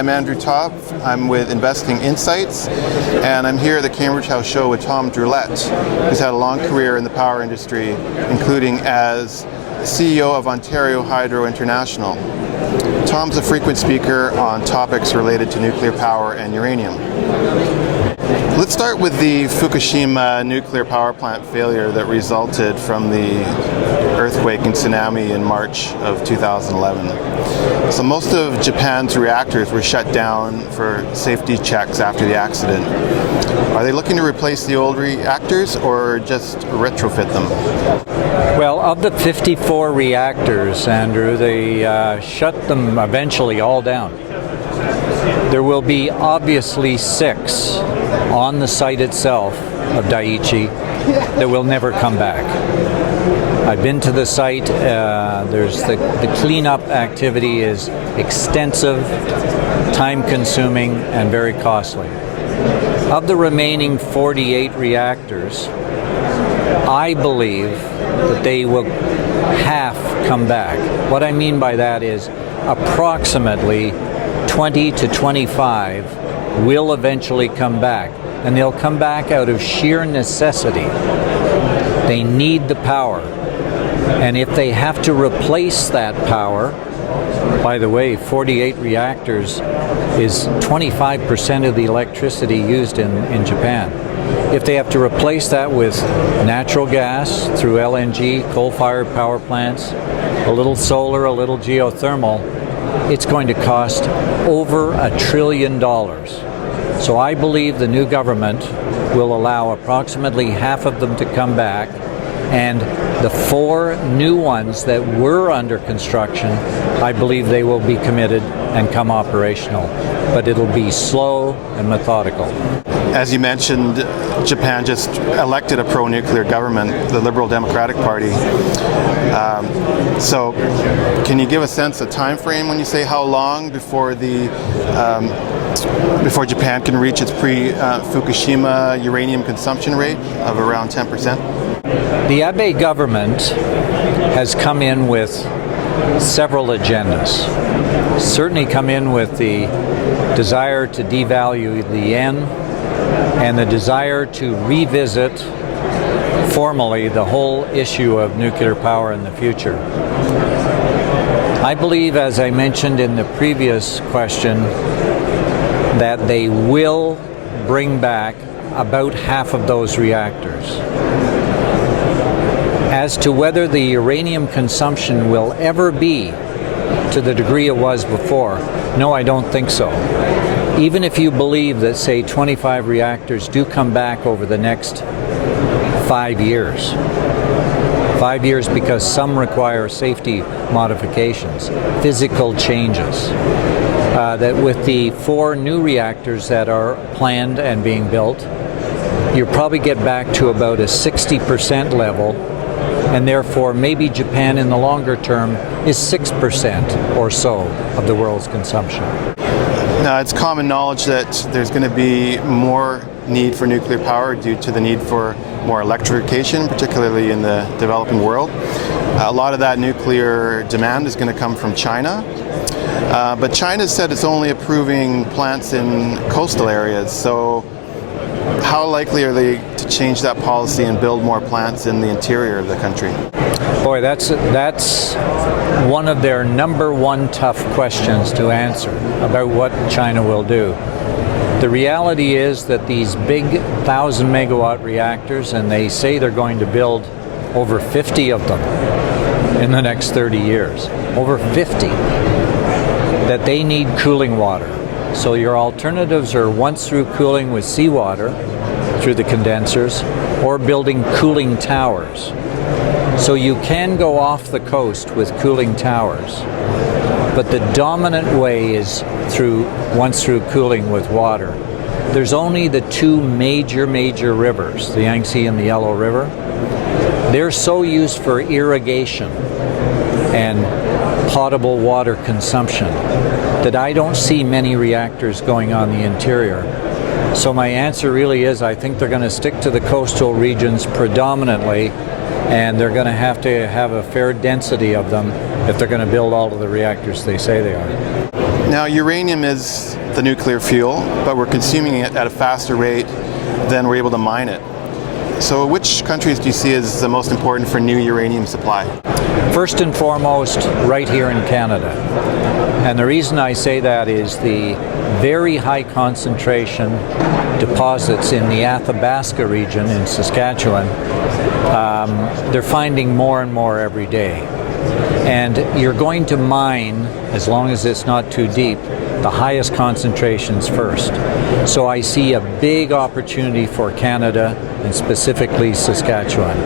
I'm Andrew Topp. I'm with Investing Insights, and I'm here at the Cambridge House Show with Tom Drolet, who's had a long career in the power industry, including as CEO of Ontario Hydro International. Tom's a frequent speaker on topics related to nuclear power and uranium. Let's start with the Fukushima nuclear power plant failure that resulted from the earthquake and tsunami in March of 2011. So most of Japan's reactors were shut down for safety checks after the accident. Are they looking to replace the old reactors or just retrofit them? Well, of the 54 reactors, Andrew, they shut them eventually all down. There will be obviously 6 on the site itself of Daiichi that will never come back. I've been to the site. There's the cleanup activity is extensive, time-consuming, and very costly. Of the remaining 48 reactors, I believe that they will half come back. What I mean by that is approximately 20 to 25 will eventually come back, and they'll come back out of sheer necessity. They need the power, and if they have to replace that power, by the way, 48 reactors is 25% of the electricity used in Japan. If they have to replace that with natural gas through LNG, coal-fired power plants, a little solar, a little geothermal, it's going to cost over $1 trillion. So I believe the new government will allow approximately half of them to come back, and the 4 new ones that were under construction, I believe they will be committed and come operational. But it'll be slow and methodical. As you mentioned, Japan just elected a pro-nuclear government, the Liberal Democratic Party. So can you give a sense, a time frame when you say how long before before Japan can reach its pre-Fukushima uranium consumption rate of around 10%? The Abe government has come in with several agendas. Certainly come in with the desire to devalue the yen and the desire to revisit formally the whole issue of nuclear power in the future. I believe, as I mentioned in the previous question, that they will bring back about half of those reactors. As to whether the uranium consumption will ever be to the degree it was before, no, I don't think so. Even if you believe that, say, 25 reactors do come back over the next 5 years. 5 years because some require safety modifications, physical changes. That with the 4 new reactors that are planned and being built, you'll probably get back to about a 60% level, and therefore maybe Japan in the longer term is 6% or so of the world's consumption. Now, it's common knowledge that there's going to be more need for nuclear power due to the need for more electrification, particularly in the developing world. A lot of that nuclear demand is going to come from China. But China said it's only approving plants in coastal areas. So how likely are they to change that policy and build more plants in the interior of the country? Boy, that's one of their number one tough questions to answer about what China will do. The reality is that these big 1,000 megawatt reactors, and they say they're going to build over 50 of them in the next 30 years, over 50, that they need cooling water. So your alternatives are once through cooling with seawater through the condensers, or building cooling towers. So you can go off the coast with cooling towers, but the dominant way is once through cooling with water. There's only the 2 major rivers, the Yangtze and the Yellow River. They're so used for irrigation and potable water consumption that I don't see many reactors going on the interior. So my answer really is I think they're going to stick to the coastal regions predominantly, and they're going to have a fair density of them if they're going to build all of the reactors they say they are. Now, uranium is the nuclear fuel, but we're consuming it at a faster rate than we're able to mine it. So which countries do you see as the most important for new uranium supply? First and foremost, right here in Canada. And the reason I say that is the very high concentration deposits in the Athabasca region in Saskatchewan, they're finding more and more every day. And you're going to mine, as long as it's not too deep, the highest concentrations first. So I see a big opportunity for Canada and specifically Saskatchewan.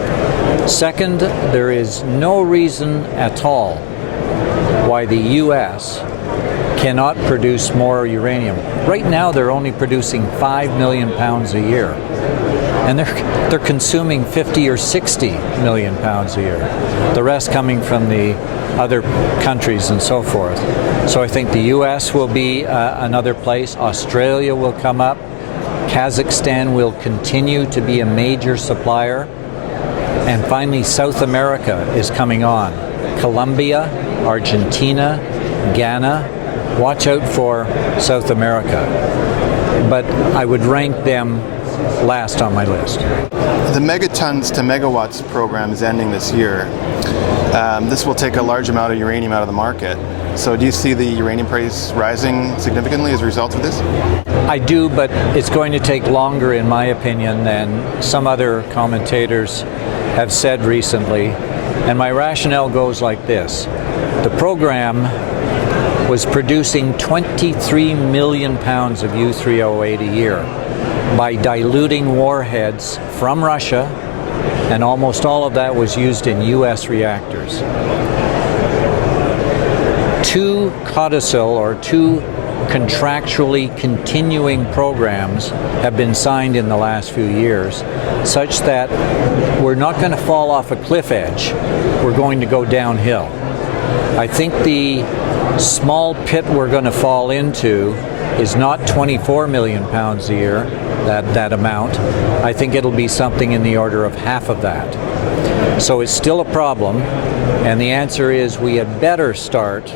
Second, there is no reason at all why the U.S. cannot produce more uranium. Right now they're only producing 5 million pounds a year. And they're consuming 50 or 60 million pounds a year. The rest coming from the other countries and so forth. So I think the U.S. will be another place. Australia will come up. Kazakhstan will continue to be a major supplier. And finally, South America is coming on. Colombia, Argentina, Ghana. Watch out for South America. But I would rank them last on my list. The megatons to megawatts program is ending this year. This will take a large amount of uranium out of the market. So do you see the uranium price rising significantly as a result of this? I do, but it's going to take longer, in my opinion, than some other commentators have said recently. And my rationale goes like this. The program was producing 23 million pounds of U-3O8 a year by diluting warheads from Russia, and almost all of that was used in U.S. reactors. 2 codicil or 2 contractually continuing programs have been signed in the last few years, such that we're not going to fall off a cliff edge. We're going to go downhill. I think the small pit we're going to fall into is not 24 million pounds a year, that amount. I think it'll be something in the order of half of that. So it's still a problem, and the answer is we had better start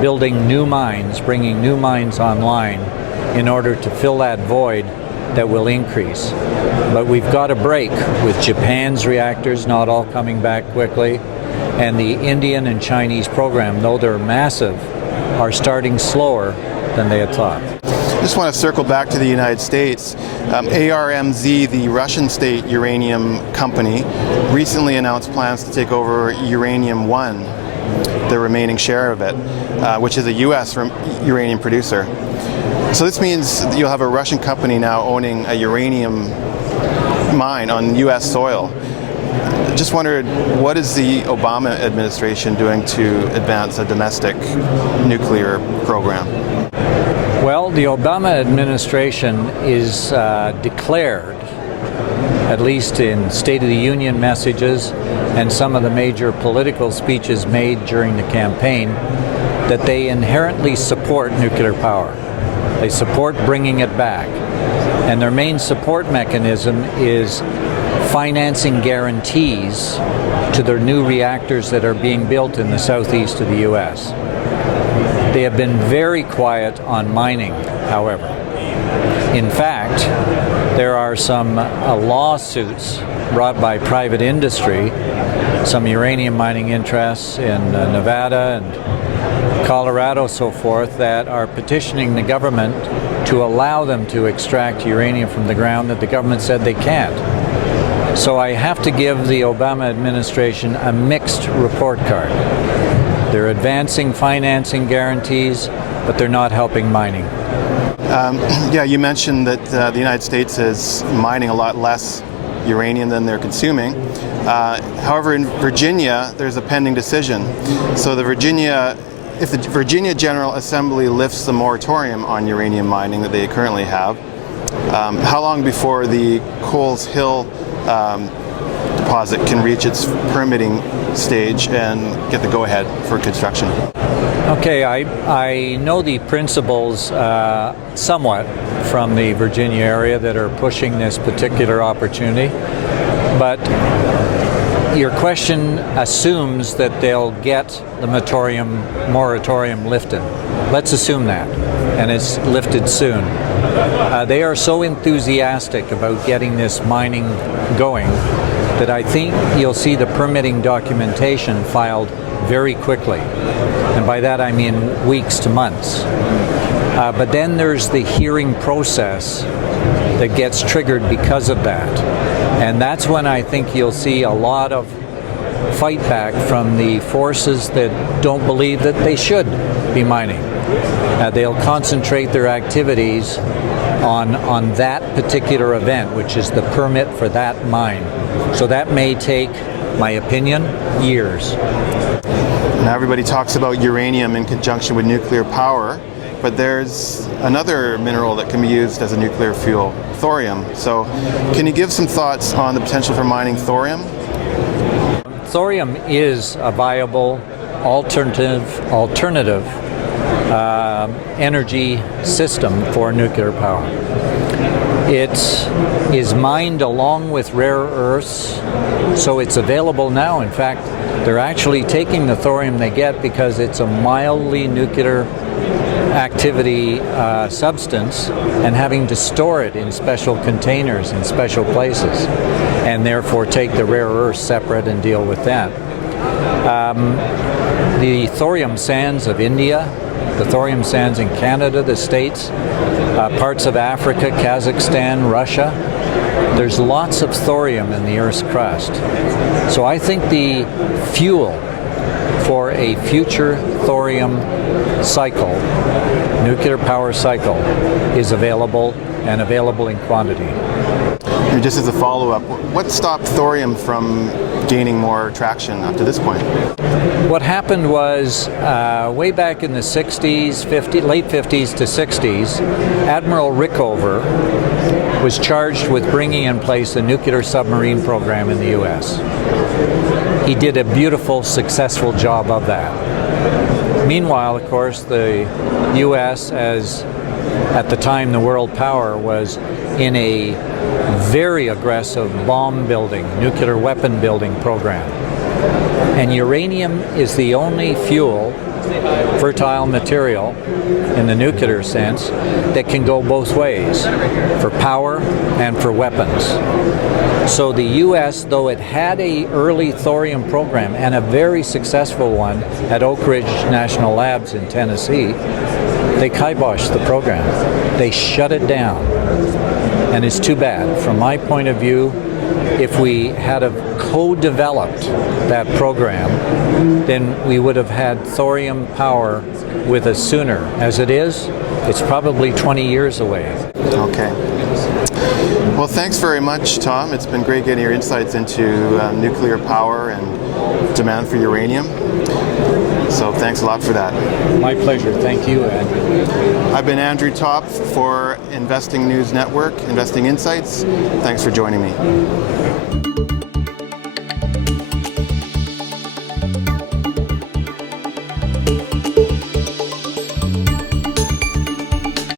building new mines, bringing new mines online in order to fill that void that will increase. But we've got a break with Japan's reactors not all coming back quickly, and the Indian and Chinese program, though they're massive, are starting slower than they had thought. I just want to circle back to the United States. ARMZ, the Russian state uranium company, recently announced plans to take over Uranium One, the remaining share of it, which is a U.S. uranium producer. So this means you'll have a Russian company now owning a uranium mine on U.S. soil. Just wondered, what is the Obama administration doing to advance a domestic nuclear program? Well, the Obama administration is declared, at least in State of the Union messages and some of the major political speeches made during the campaign, that they inherently support nuclear power. They support bringing it back. And their main support mechanism is financing guarantees to their new reactors that are being built in the southeast of the U.S. They have been very quiet on mining, however. In fact, there are some lawsuits brought by private industry, some uranium mining interests in Nevada and Colorado, so forth, that are petitioning the government to allow them to extract uranium from the ground that the government said they can't. So I have to give the Obama administration a mixed report card. They're advancing financing guarantees, but they're not helping mining. Yeah, you mentioned that the United States is mining a lot less uranium than they're consuming. However, in Virginia, there's a pending decision. So if the Virginia General Assembly lifts the moratorium on uranium mining that they currently have, how long before the Coles Hill deposit can reach its permitting stage and get the go-ahead for construction? Okay, I know the principals somewhat from the Virginia area that are pushing this particular opportunity, but your question assumes that they'll get the moratorium lifted. Let's assume that, and it's lifted soon. They are so enthusiastic about getting this mining going that I think you'll see the permitting documentation filed very quickly. And by that I mean weeks to months. But then there's the hearing process that gets triggered because of that. And that's when I think you'll see a lot of fight back from the forces that don't believe that they should be mining. They'll concentrate their activities on that particular event, which is the permit for that mine. So that may take, my opinion, years. Now everybody talks about uranium in conjunction with nuclear power, but there's another mineral that can be used as a nuclear fuel, thorium. So can you give some thoughts on the potential for mining thorium? Thorium is a viable alternative energy system for nuclear power. It is mined along with rare earths, so it's available now. In fact, they're actually taking the thorium they get because it's a mildly nuclear activity substance and having to store it in special containers in special places, and therefore take the rare earths separate and deal with that. The thorium sands of India, the thorium sands in Canada, the States, parts of Africa, Kazakhstan, Russia. There's lots of thorium in the Earth's crust. So I think the fuel for a future thorium cycle, nuclear power cycle, is available and available in quantity. And just as a follow-up, what stopped thorium from gaining more traction up to this point? What happened was way back in the 60s, late 50s to 60s, Admiral Rickover was charged with bringing in place a nuclear submarine program in the U.S. He did a beautiful, successful job of that. Meanwhile, of course, the U.S., as at the time the world power, was in a very aggressive bomb building, nuclear weapon building program. And uranium is the only fuel, fertile material in the nuclear sense, that can go both ways, for power and for weapons. So the U.S., though it had an early thorium program, and a very successful one at Oak Ridge National Labs in Tennessee, they kiboshed the program. They shut it down. And it's too bad. From my point of view, if we had co-developed that program, then we would have had thorium power with us sooner. As it is, it's probably 20 years away. Okay. Well, thanks very much, Tom. It's been great getting your insights into nuclear power and demand for uranium. So thanks a lot for that. My pleasure. Thank you, Ed. I've been Andrew Top for Investing News Network, Investing Insights. Thanks for joining me.